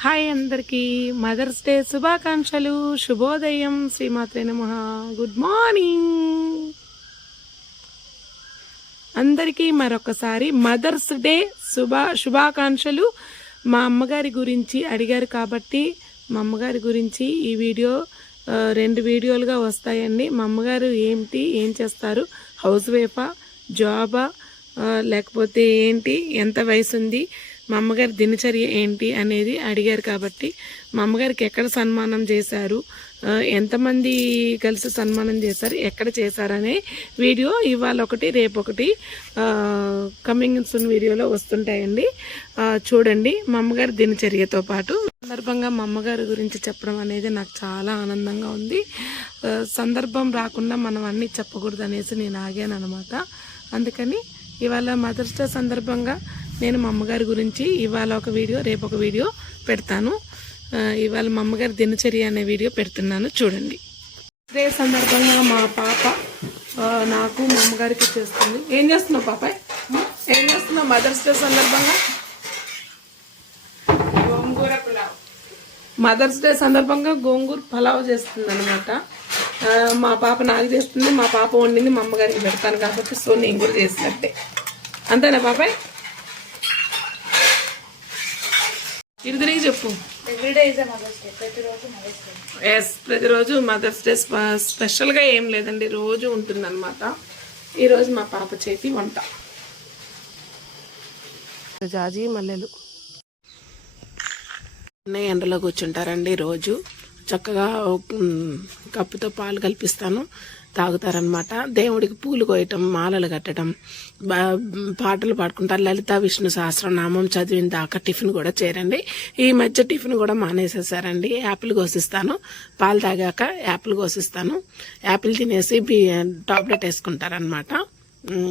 Hi అందరికీ. Mothers day శుభాకాంక్షలు. శుభోదయం శ్రీమాతే నమ. Good morning. అందరికీ మరొకసారి మదర్స్ డే శుభా శుభాకాంక్షలు. మా అమ్మగారి గురించి అడిగారు కాబట్టి మా అమ్మగారి గురించి ఈ వీడియో రెండు వీడియోలుగా వస్తాయండి. మా అమ్మగారు ఏంటి ఏం చేస్తారు? హౌస్ వైఫా జాబా లేకపోతే ఏంటి ఎంత వయసు ఉంది మా అమ్మగారి దినచర్య ఏంటి అనేది అడిగారు కాబట్టి మా అమ్మగారికి ఎక్కడ సన్మానం చేశారు? ఎంతమంది కలిసి సన్మానం చేశారు? ఎక్కడ చేశారనే వీడియో ఇవాళ ఒకటి రేపు ఒకటి కమింగ్ సూన్ వీడియోలో వస్తుంటాయండి. చూడండి మా అమ్మగారి దినచర్యతో పాటు. సందర్భంగా మా అమ్మగారి గురించి చెప్పడం అనేది నాకు చాలా ఆనందంగా ఉంది. సందర్భం రాకుండా మనం అన్నీ చెప్పకూడదు అనేసి నేను ఆగాను అనమాట అందుకని ఇవాళ మదర్స్ డే సందర్భంగా నేను మా అమ్మగారి గురించి ఇవాళ ఒక వీడియో రేపు ఒక వీడియో పెడతాను. ఇవాళ మా అమ్మగారి దినచర్య అనే వీడియో పెడుతున్నాను. చూడండి. డే సందర్భంగా మా పాప నాకు మా అమ్మగారికి చేస్తుంది. ఏం చేస్తున్నావు పాప? ఏం చేస్తున్నావు మదర్స్ డే సందర్భంగా? గోంగూర పులావ్. మదర్స్ డే సందర్భంగా గోంగూర పలావ్ చేస్తుంది అనమాట మా పాప నాకు చేస్తుంది మా పాప వండింది మా అమ్మగారికి పెడతాను కాబట్టి సో నేను కూడా చేసినట్టే. అంతేనా పాపాయ్ ఇది చెప్పు. ఎవ్రీడే ఇస్ మదర్స్ డే ప్రతిరోజు మదర్స్ డే ఎస్ ప్రతిరోజు మదర్స్ డే స్ప- స్పెషల్గా ఏం లేదండి. రోజు ఉంటుందన్నమాట. ఈరోజు మా పాప చేతి వంట. జాజి మల్లెలు. అన్నయ్య ఎండలో కూర్చుంటారండి రోజు. చక్కగా కప్పుతో పాలు కల్పిస్తాను. తాగుతారనమాట దేవుడికి పూలు కోయటం మాలలు కట్టడం బా- పాటలు పాడుకుంటారు. లలిత విష్ణు సహస్రనామం చదివిన దాకా టిఫిన్ కూడా చేరండి. ఈ మధ్య టిఫిన్ కూడా మానేసేసారండి. యాపిల్ కోసిస్తాను. పాలు తాగాక యాపిల్ కోసిస్తాను. యాపిల్ తినేసి బీ టాబ్లెట్ వేసుకుంటారనమాట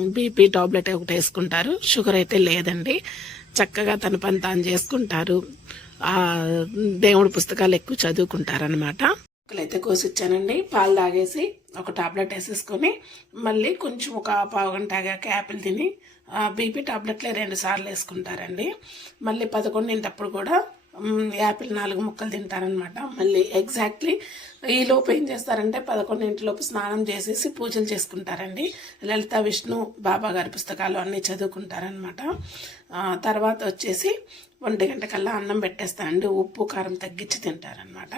బీపీ టాబ్లెట్ ఒకటి వేసుకుంటారు. షుగర్ అయితే లేదండి. చక్కగా తన పని తాను చేసుకుంటారు. దేవుడి పుస్తకాలు ఎక్కువ చదువుకుంటారనమాట అయితే కోసిచ్చానండి. పాలు తాగేసి ఒక టాబ్లెట్ వేసేసుకొని మళ్ళీ కొంచెం ఒక పావు గంట ఆగాక యాపిల్ తిని బీపీ టాబ్లెట్లే రెండు సార్లు వేసుకుంటారండి. మళ్ళీ పదకొండింటప్పుడు కూడా యాపిల్ నాలుగు ముక్కలు తింటారనమాట మళ్ళీ ఎగ్జాక్ట్లీ ఈ లోపు ఏం చేస్తారంటే పదకొండింటిలోపు స్నానం చేసేసి పూజలు చేసుకుంటారండి. లలిత విష్ణు బాబా గారి పుస్తకాలు అన్నీ చదువుకుంటారనమాట తర్వాత వచ్చేసి ఒంటి గంట కల్లా అన్నం పెట్టేస్తారండి. ఉప్పు కారం తగ్గించి తింటారనమాట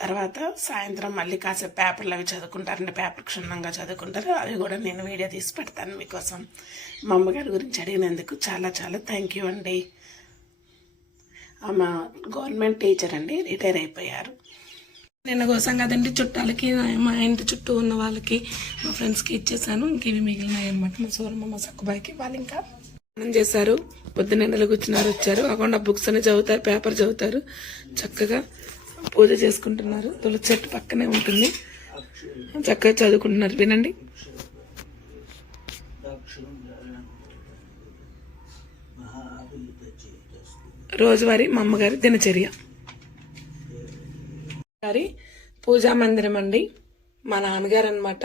తర్వాత సాయంత్రం మళ్ళీ కాసేపు పేపర్లు అవి చదువుకుంటారండి పేపర్ క్షుణ్ణంగా చదువుకుంటారు. అవి కూడా నేను వీడియో తీసి పెడతాను మీకోసం. మా అమ్మగారి గురించి అడిగినందుకు చాలా చాలా థ్యాంక్ యూ అండి. ఆమె గవర్నమెంట్ టీచర్ అండి రిటైర్ అయిపోయారు. నిన్న కోసం కదండి చుట్టాలకి మా ఇంటి చుట్టూ ఉన్న వాళ్ళకి మా ఫ్రెండ్స్కి ఇచ్చేసాను. ఇంక ఇవి మిగిలినాయి అనమాట మా సూరమ్మ మా సక్కుబాయికి వాళ్ళు ఇంకా స్నానం చేశారు. పొద్దున్నెండలు కూర్చున్నారు వచ్చారు. అకుండా బుక్స్ అని చదువుతారు పేపర్ చదువుతారు. చక్కగా పూజ చేసుకుంటున్నారు. తులసి చెట్టు పక్కనే ఉంటుంది. చక్కగా చదువుకుంటున్నారు. వినండి. రోజువారీ మా అమ్మగారి దినచర్య. గారి పూజా మందిరం అండి. మా నాన్నగారు అనమాట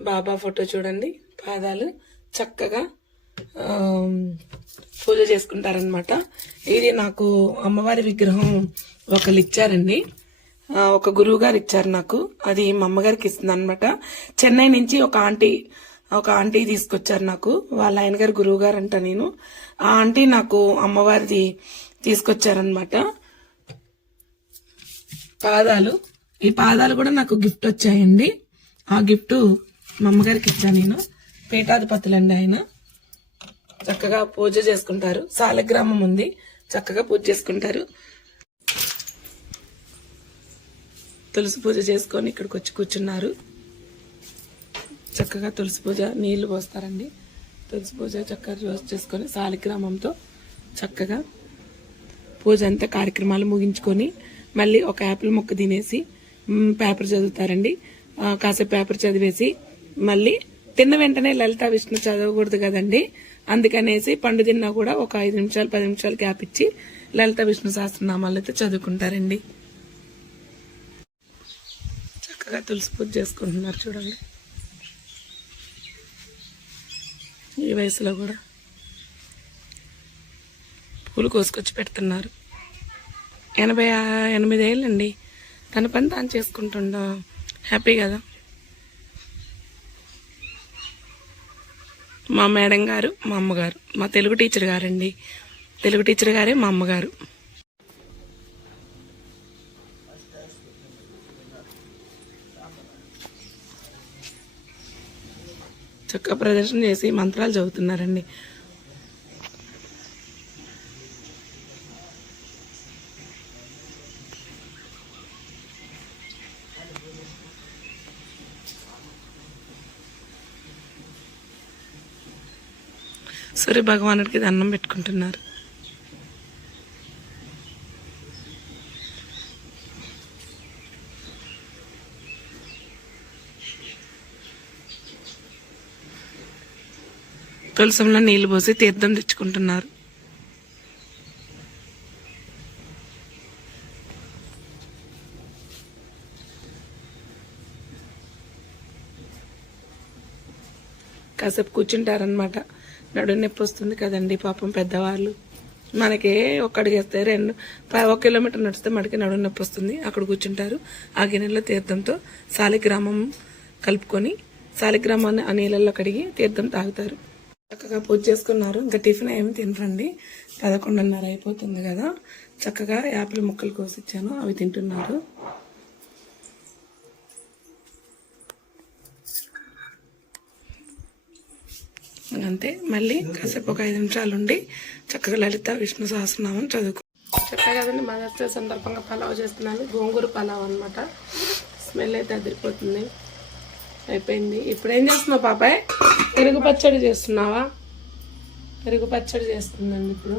బాబా ఫోటో చూడండి. పాదాలు చక్కగా పూజ చేసుకుంటారనమాట ఇది నాకు అమ్మవారి విగ్రహం ఒకళ్ళు ఇచ్చారండి ఒక గురువు గారు ఇచ్చారు నాకు. అది మా అమ్మగారికి ఇస్తుంది అనమాట చెన్నై నుంచి ఒక ఆంటీ ఒక ఆంటీ తీసుకొచ్చారు నాకు. వాళ్ళ ఆయన గారు గురువు గారు అంట నేను. ఆ ఆంటీ నాకు అమ్మవారిది తీసుకొచ్చారనమాట పాదాలు. ఈ పాదాలు కూడా నాకు గిఫ్ట్ వచ్చాయండి. ఆ గిఫ్ట్ మా అమ్మగారికి ఇచ్చాను నేను. పీఠాధిపతులండి ఆయన. చక్కగా పూజ చేసుకుంటారు. సాలగ్రామం ఉంది. చక్కగా పూజ చేసుకుంటారు. తులసి పూజ చేసుకొని ఇక్కడికి వచ్చి కూర్చున్నారు. చక్కగా తులసి పూజ నీళ్ళు పోస్తారండి. తులసి పూజ చక్కగా రోజు చేసుకొని సాలిగ్రామంతో చక్కగా పూజ అంతా కార్యక్రమాలు ముగించుకొని మళ్ళీ ఒక యాపిల్ మొక్క తినేసి పేపర్ చదువుతారండి. కాసేపు పేపర్ చదివేసి మళ్ళీ తిన్న వెంటనే లలిత విష్ణు చదవకూడదు కదండి. అందుకనేసి పండు తిన్నా కూడా ఒక ఐదు నిమిషాలు పది నిమిషాలు గ్యాప్ ఇచ్చి లలిత విష్ణు సహస్రనామాలు అయితే చదువుకుంటారండి. చక్కగా తులసి పూజ చేసుకుంటున్నారు చూడండి. ఈ వయసులో కూడా పూలు కోసుకొచ్చి పెడుతున్నారు. ఎనభై ఆ- ఎనిమిది ఏళ్ళండి. తన పని తాను చేసుకుంటుండ హ్యాపీ కదా. మా మేడం గారు మా అమ్మగారు మా తెలుగు టీచర్ గారండి. తెలుగు టీచర్ గారే మా అమ్మగారు. చొక్క ప్రదర్శన చేసి మంత్రాలు చదువుతున్నారండి. సూర్య భగవానుడికి దండం పెట్టుకుంటున్నారు. తులసంలో నీళ్ళు పోసి తీర్థం తెచ్చుకుంటున్నారు. కాసేపు కూర్చుంటారనమాట నడు నొప్పి వస్తుంది కదండి పాపం పెద్దవాళ్ళు. మనకి ఒక్కడిగేస్తే రెండు ప- ఒక కిలోమీటర్ నడిస్తే మనకి నడు నొప్పి వస్తుంది. అక్కడ కూర్చుంటారు. ఆ గిన్నెలో తీర్థంతో సాలిగ్రామం కలుపుకొని సాలిగ్రామాన్ని ఆ నీళ్ళల్లో కడిగి తీర్థం తాగుతారు. చక్కగా పూజ చేసుకున్నారు. ఇంకా టిఫిన్ ఏమి తినరండి. పదకొండున్నర అయిపోతుంది కదా. చక్కగా యాపిల్ ముక్కలు కోసిచ్చాను. అవి తింటున్నారు. అంతే. మళ్ళీ కాసేపు ఒక ఐదు నిమిషాలు ఉండి చక్కగా లలిత విష్ణు సహస్రనామం చదువుకో చెప్పా కదండి మదర్స్ డే సందర్భంగా పలావ్ చేస్తున్నాను గోంగూర పలావ్ అనమాట స్మెల్ అయితే అదిరిపోతుంది. అయిపోయింది. ఇప్పుడు ఏం చేస్తున్నావు పాపాయ్? పెరుగు పచ్చడి చేస్తున్నావా? పెరుగు పచ్చడి చేస్తుందండి ఇప్పుడు.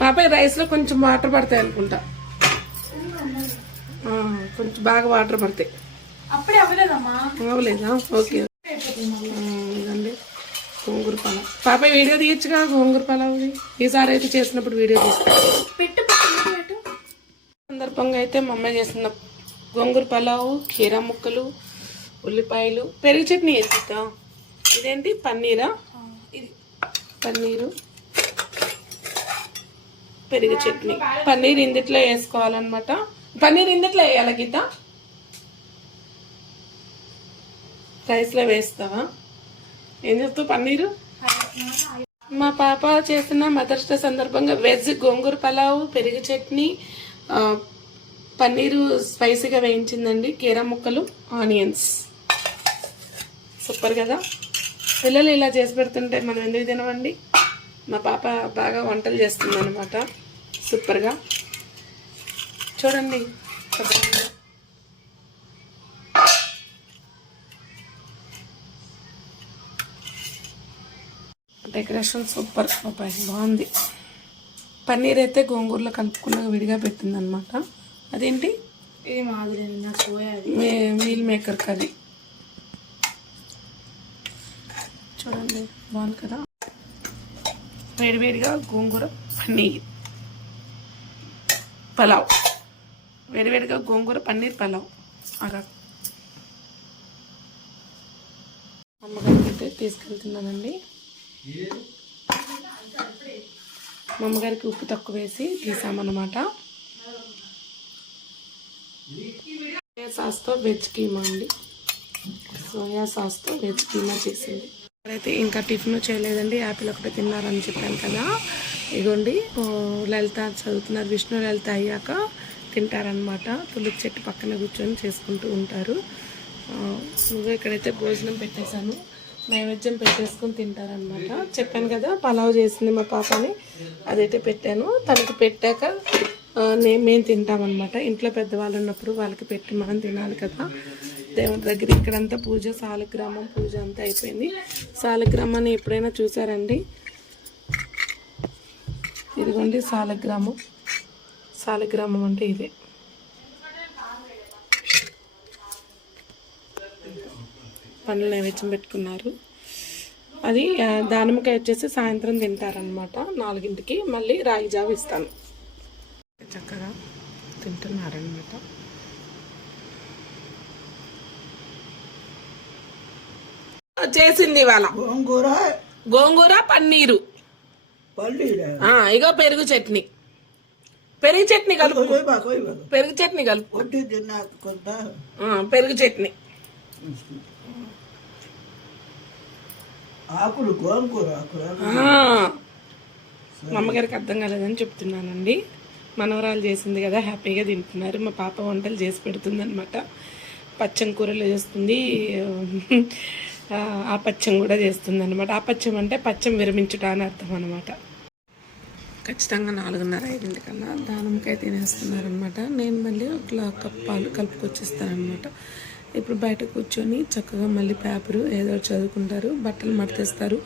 పాపాయ్ రైస్లో కొంచెం వాటర్ పడతాయి అనుకుంటా. కొంచెం బాగా వాటర్ పడతాయి. అప్పుడే అవ్వలేదమ్మా. అవ్వలేదా? ఓకే. ఇదండి. గోంగూర పలావ్. పాప వీడియో తీయచ్చుగా? గోంగూర పలావ్ది ఈసారి అయితే చేసినప్పుడు వీడియో పెట్టు సందర్భంగా అయితే మా అమ్మాయి చేసిన గోంగూర పలావ్ కీరా ముక్కలు ఉల్లిపాయలు పెరుగు చట్నీ వేసిద్దా ఇదేంటి? పన్నీరా? ఇది. పన్నీరు. పెరుగు చట్నీ. పన్నీర్ ఇందిట్లో వేసుకోవాలన్నమాట. పన్నీర్ ఇందిట్లో వేయాలి గీత? రైస్లో వేస్తావా? ఏం చేస్తావు పన్నీరు? మా పాప చేసిన మదర్స్ డే సందర్భంగా వెజ్ గోంగూర పలావ్ పెరుగు చట్నీ పన్నీరు స్పైసీగా వేయించిందండి. కీరా ముక్కలు ఆనియన్స్. సూపర్ కదా? పిల్లలు ఇలా చేసి పెడుతుంటే మనం ఎందుకు తినవండి మా పాప బాగా వంటలు చేస్తుంది అనమాట సూపర్గా. చూడండి. Decoration super. అబ్బాయి బాగుంది. పన్నీర్ అయితే గోంగూరలో కలుపుకున్న విడిగా పెట్టిందనమాట అదేంటి? ఇది మాదిరి మే మీల్ మేకర్ కర్రీ చూడండి. బాగుంది కదా? వేడివేడిగా గోంగూర పన్నీర్. పలావ్. వేడివేడిగా గోంగూర పన్నీర్ పలావ్. అలా అమ్మగారికి అయితే తీసుకెళ్తున్నానండి. మా అమ్మగారికి ఉప్పు తక్కువ వేసి తీసామన్నమాట. సోయా సాస్తో వెజ్ కీమా అండి. సోయా సాస్తో వెజ్ కీమా చేసింది. అయితే ఇంకా టిఫిన్ చేయలేదండి యాపిల్ ఒకటి తిన్నారని చెప్పాను కదా. ఇగోండి లలిత చదువుతున్నారు విష్ణు లలిత అయ్యాక తింటారనమాట తులసి చెట్టు పక్కన కూర్చొని చేసుకుంటూ ఉంటారు. ఆ, నువ్వు ఇక్కడైతే భోజనం పెట్టేశాను నైవేద్యం పెట్టేసుకొని తింటారనమాట చెప్పాను కదా పలావ్ చేసింది మా పాపని అదైతే పెట్టాను. తనకి పెట్టాక నేను మేము తింటామన్నమాట. ఇంట్లో పెద్దవాళ్ళు ఉన్నప్పుడు వాళ్ళకి పెట్టి మనం తినాలి కదా. దేవుడి దగ్గర ఇక్కడంతా పూజ సాలగ్రామం పూజ అంతా అయిపోయింది. సాలగ్రామాన్ని ఎప్పుడైనా చూసారండి? ఇదిగోండి సాలగ్రామం. సాలగ్రామం అంటే ఇదే. పండ్ల నైవేద్యం పెట్టుకున్నారు. అది దానిమ్మకాయ వచ్చేసి సాయంత్రం తింటారనమాట నాలుగింటికి. మళ్ళీ రాగి జావ ఇస్తాను. చక్కగా తింటున్నారనమాట చేసింది ఇవాళ. గోంగూర గోంగూర పన్నీరు. ఇగో పెరుగు చట్నీ. పెరుగు చట్నీ కలుపు. పెరుగు చట్నీ కలుపు. పెరుగు చట్నీ. ఆకులు గోంగూర అమ్మగారికి అర్థం కాలేదని చెప్తున్నానండి. మనవరాలు చేసింది కదా హ్యాపీగా తింటున్నారు. మా పాప వంటలు చేసి పెడుతుంది అనమాట పచ్చం కూరలు చేస్తుంది. ఆ, పచ్చం కూడా చేస్తుంది అనమాట ఆ పచ్చం అంటే పచ్చం విరమించుట అని అర్థం అనమాట ఖచ్చితంగా నాలుగున్నర ఐదింటికల్లా దానంకాయ తినేస్తున్నారనమాట నేను మళ్ళీ ఒక కప్ పాలు కలుపుకొచ్చిస్తానమాట ఇప్పుడు బయట కూర్చొని చక్కగా మళ్ళీ పేపరు ఏదో ఒకటి చదువుకుంటారు బట్టలు మడతేస్తారు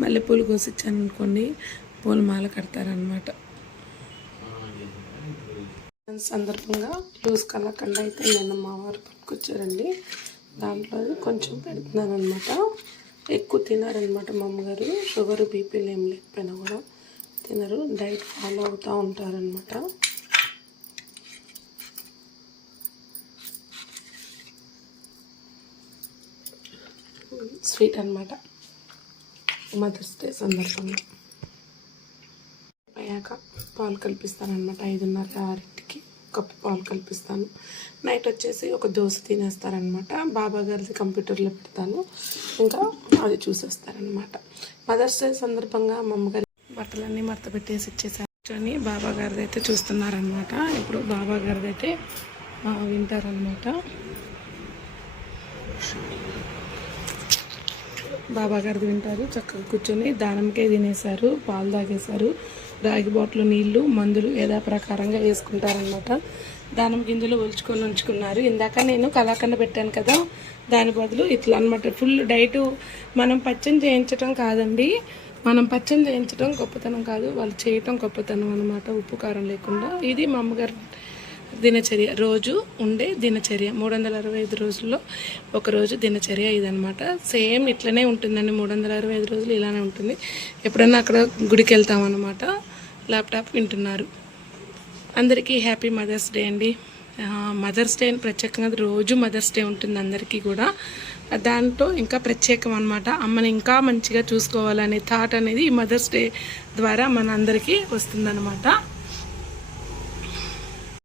మళ్ళీ పూలు కోసిచ్చాను అనుకోండి పూల మాల కడతారనమాట సందర్భంగా లూజ్ కలకండ అయితే నేను మా వారు పట్టుకొచ్చారండి. దాంట్లో కొంచెం పెడుతున్నాను అనమాట ఎక్కువ తినారనమాట మా అమ్మగారు షుగర్ బీపీలు ఏం లేకపోయినా కూడా తినరు. డైట్ ఫాలో అవుతూ ఉంటారనమాట స్వీట్ అనమాట మదర్స్ డే సందర్భంగా అయ్యాక పాలు కల్పిస్తాను ఐదున్నర ఆరింటికి కప్పు పాలు కల్పిస్తాను. నైట్ వచ్చేసి ఒక దోశ తినేస్తారనమాట. బాబా గారిది కంప్యూటర్లో పెడతాను. ఇంకా అది చూసేస్తారనమాట. మదర్స్ డే సందర్భంగా మా అమ్మగారి బట్టలన్నీ మడత పెట్టేసి ఇచ్చేసారు. కూర్చొని బాబా గారిది అయితే చూస్తున్నారనమాట. ఇప్పుడు బాబా గారిది అయితే వింటారనమాట. బాబా గారిది వింటారు. చక్కగా కూర్చొని దానంకే తినేశారు పాలు తాగేశారు. రాగి బాటిల్ నీళ్ళు మందులు యథా ప్రకారంగా వేసుకుంటారనమాట దానం గింజలు ఒలుచుకొని ఉంచుకున్నారు. ఇందాక నేను కలాకండ పెట్టాను కదా దాని బదులు ఇట్లా అనమాట ఫుల్ డైట్ మనం పచ్చని చేయించటం కాదండి. మనం పచ్చని చేయించడం గొప్పతనం కాదు. వాళ్ళు చేయటం గొప్పతనం అనమాట ఉప్పు కారం లేకుండా. ఇది మా అమ్మగారు దినచర్య రోజు ఉండే దినచర్య. మూడు వందల అరవై ఐదు రోజుల్లో ఒకరోజు దినచర్య ఇదనమాట సేమ్ ఇట్లనే ఉంటుందండి. మూడు వందల అరవై ఐదు రోజులు ఇలానే ఉంటుంది. ఎప్పుడన్నా అక్కడ గుడికి వెళ్తామన్నమాట ల్యాప్టాప్ వింటున్నారు. అందరికీ హ్యాపీ మదర్స్ డే అండి. మదర్స్ డే అని ప్రత్యేకంగా రోజు మదర్స్ డే ఉంటుంది అందరికీ కూడా. దాంట్లో ఇంకా ప్రత్యేకం అనమాట అమ్మని ఇంకా మంచిగా చూసుకోవాలనే థాట్ అనేది ఈ మదర్స్ డే ద్వారా మన అందరికీ వస్తుందన్నమాట.